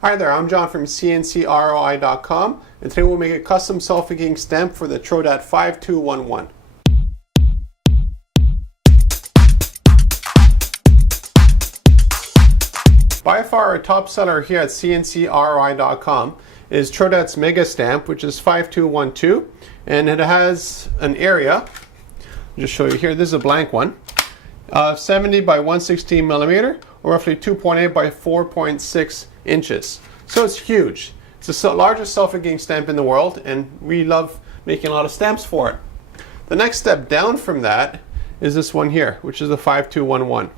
Hi there, I'm John from CNCKing.com, and today we'll make a custom self-inking stamp for the Trodat 5211. By far our top seller here at CNCKing.com is Trodat's Mega Stamp, which is 5212, and it has an area, I'll just show you here, this is a blank one, 70 by 116 millimeter, or roughly 2.8 by 4.6 inches. So it's huge. It's the largest self-inking stamp in the world, and we love making a lot of stamps for it. The next step down from that is this one here, which is the 5211.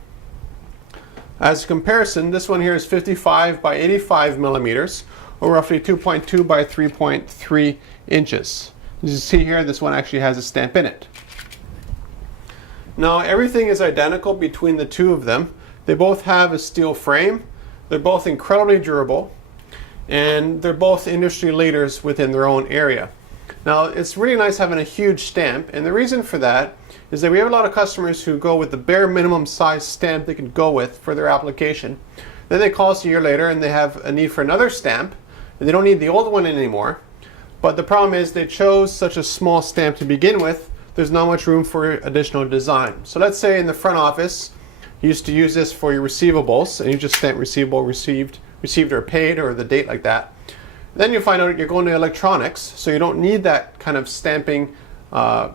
As a comparison, this one here is 55 by 85 millimeters, or roughly 2.2 by 3.3 inches. As you see here, this one actually has a stamp in it. Now everything is identical between the two of them. They both have a steel frame, they're both incredibly durable, and they're both industry leaders within their own area. Now it's really nice having a huge stamp, and the reason for that is that we have a lot of customers who go with the bare minimum size stamp they can go with for their application. Then they call us a year later and they have a need for another stamp, and they don't need the old one anymore. But the problem is they chose such a small stamp to begin with, there's not much room for additional design. So let's say in the front office, you used to use this for your receivables, and you just stamp receivable, received or paid, or the date like that. Then you find out you're going to electronics, so you don't need that kind of stamping, that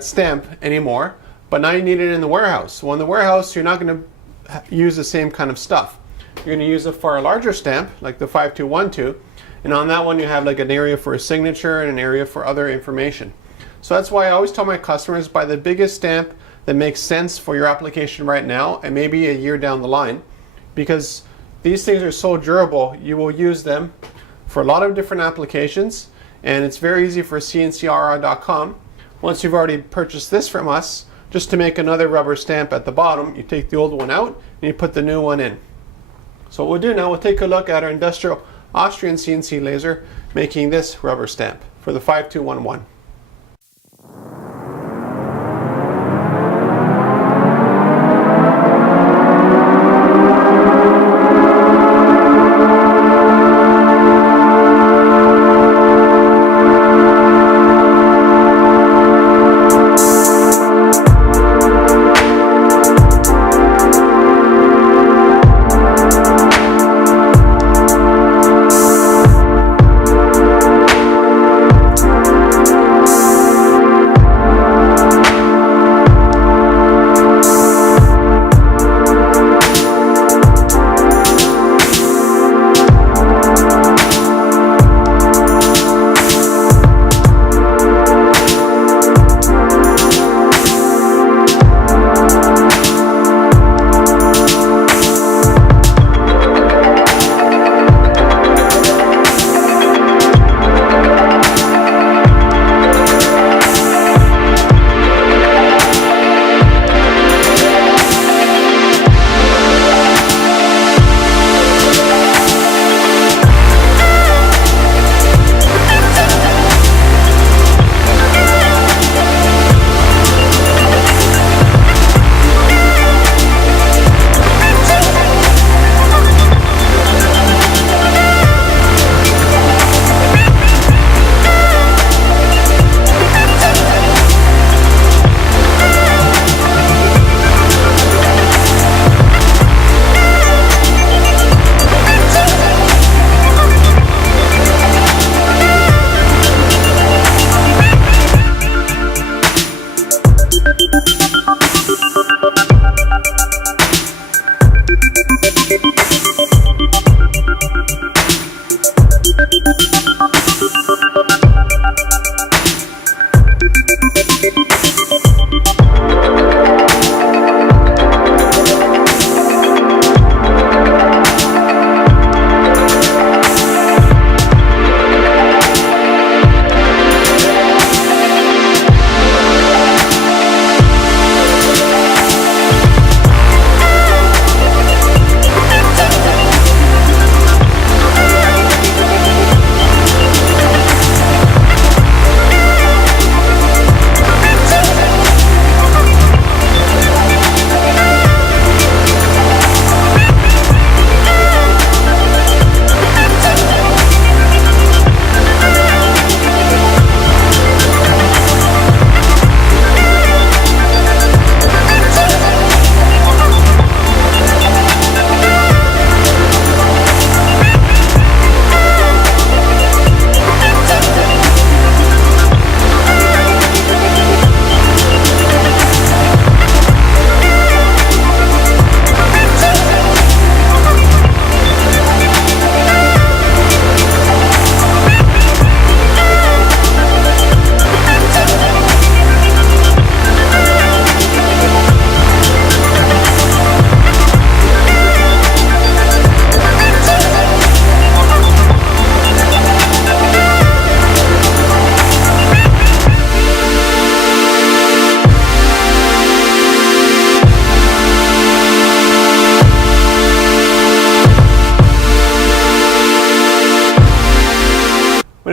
stamp anymore, but now you need it in the warehouse. Well, in the warehouse, you're not going to use the same kind of stuff. You're going to use a far larger stamp, like the 5212, and on that one you have like an area for a signature and an area for other information. So that's why I always tell my customers, buy the biggest stamp that makes sense for your application right now and maybe a year down the line, because these things are so durable, you will use them for a lot of different applications, and it's very easy for CNCKing.com. Once you've already purchased this from us, just to make another rubber stamp at the bottom, you take the old one out and you put the new one in. So what we'll do now, we'll take a look at our industrial Austrian CNC laser making this rubber stamp for the 5211.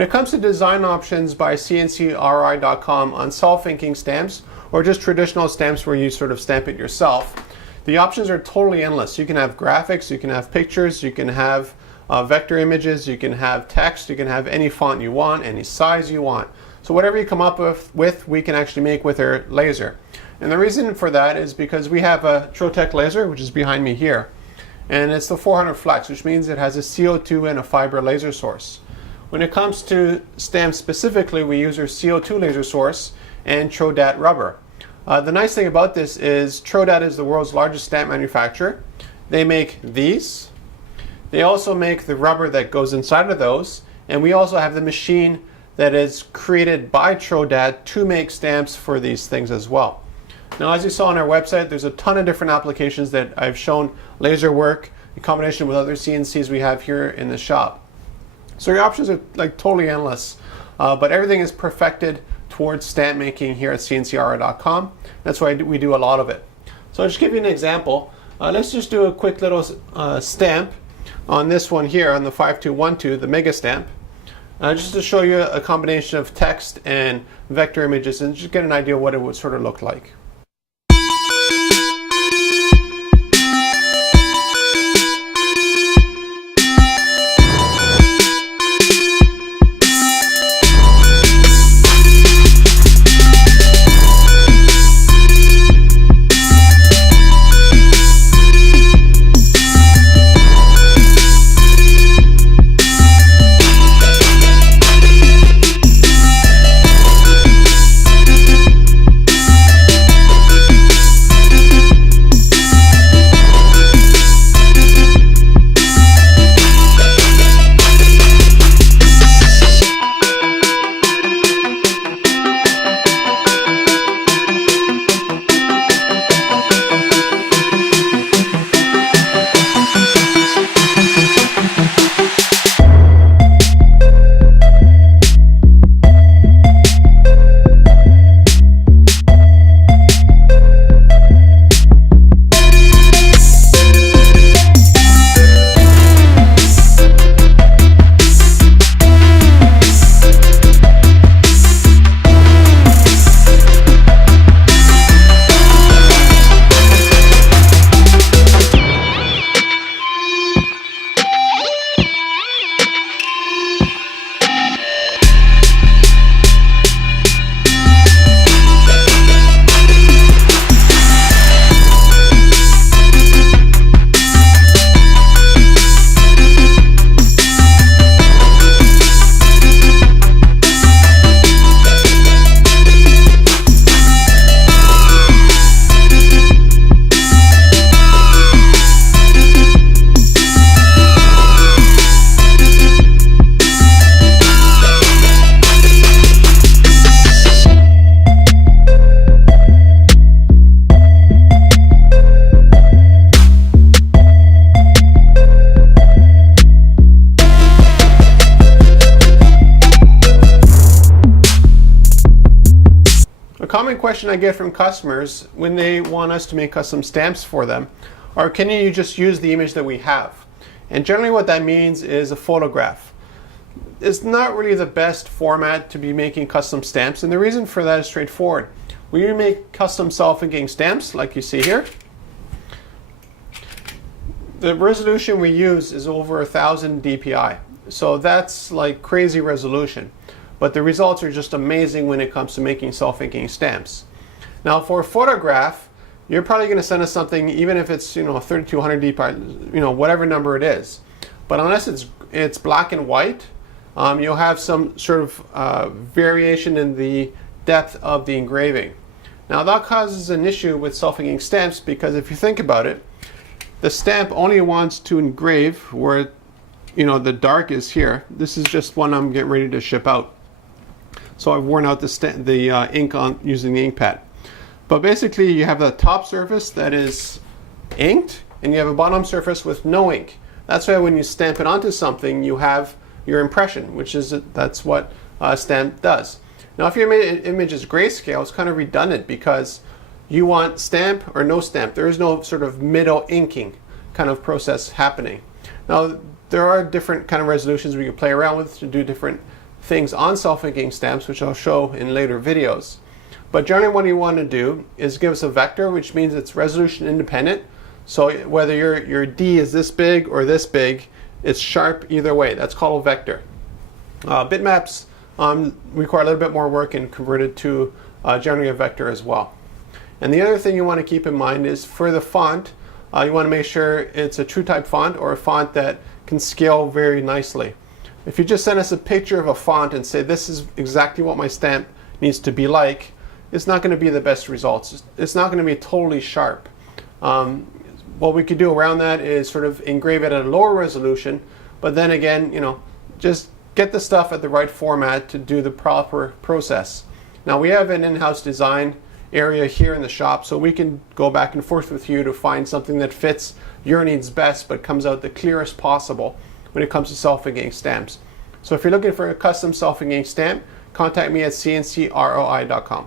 When it comes to design options by CNCKing.com on self-inking stamps, or just traditional stamps where you sort of stamp it yourself, the options are totally endless. You can have graphics, you can have pictures, you can have vector images, you can have text, you can have any font you want, any size you want. So whatever you come up with, we can actually make with our laser. And the reason for that is because we have a Trodat laser, which is behind me here. And it's the 400 flex, which means it has a CO2 and a fiber laser source. When it comes to stamps specifically, we use our CO2 laser source and Trodat rubber. The nice thing about this is Trodat is the world's largest stamp manufacturer. They make these. They also make the rubber that goes inside of those. And we also have the machine that is created by Trodat to make stamps for these things as well. Now, as you saw on our website, there's a ton of different applications that I've shown laser work in combination with other CNCs we have here in the shop. So your options are like totally endless, but everything is perfected towards stamp making here at CNCKing.com. That's why we do a lot of it. So I'll just give you an example. Let's just do a quick little stamp on this one here, on the 5212, the Mega Stamp. Just to show you a combination of text and vector images and just get an idea what it would sort of look like. Common question I get from customers when they want us to make custom stamps for them are, can you just use the image that we have? And generally what that means is a photograph. It's not really the best format to be making custom stamps, and the reason for that is straightforward. When you make custom self-inking stamps like you see here, the resolution we use is over 1000 dpi. So that's like crazy resolution. But the results are just amazing when it comes to making self-inking stamps. Now for a photograph, you're probably going to send us something, even if it's 3200 dpi, whatever number it is. But unless it's black and white, you'll have some sort of variation in the depth of the engraving. Now that causes an issue with self-inking stamps, because if you think about it, the stamp only wants to engrave where the dark is here. This is just one I'm getting ready to ship out. So I've worn out the ink on using the ink pad. But basically you have the top surface that is inked, and you have a bottom surface with no ink. That's why when you stamp it onto something, you have your impression, that's what a stamp does. Now if your image is grayscale, it's kind of redundant because you want stamp or no stamp. There is no sort of middle inking kind of process happening. Now there are different kind of resolutions we can play around with to do different things on self-inking stamps, which I'll show in later videos. But generally what you want to do is give us a vector, which means it's resolution independent. So whether your D is this big or this big, it's sharp either way. That's called a vector. Bitmaps require a little bit more work and convert it to generally a vector as well. And the other thing you want to keep in mind is for the font, you want to make sure it's a true type font or a font that can scale very nicely. If you just send us a picture of a font and say this is exactly what my stamp needs to be like, it's not going to be the best results. It's not going to be totally sharp. What we could do around that is sort of engrave it at a lower resolution, but then again, just get the stuff at the right format to do the proper process. Now we have an in-house design area here in the shop, so we can go back and forth with you to find something that fits your needs best but comes out the clearest possible when it comes to self-inking stamps. So if you're looking for a custom self-inking stamp, contact me at CNCROI.com.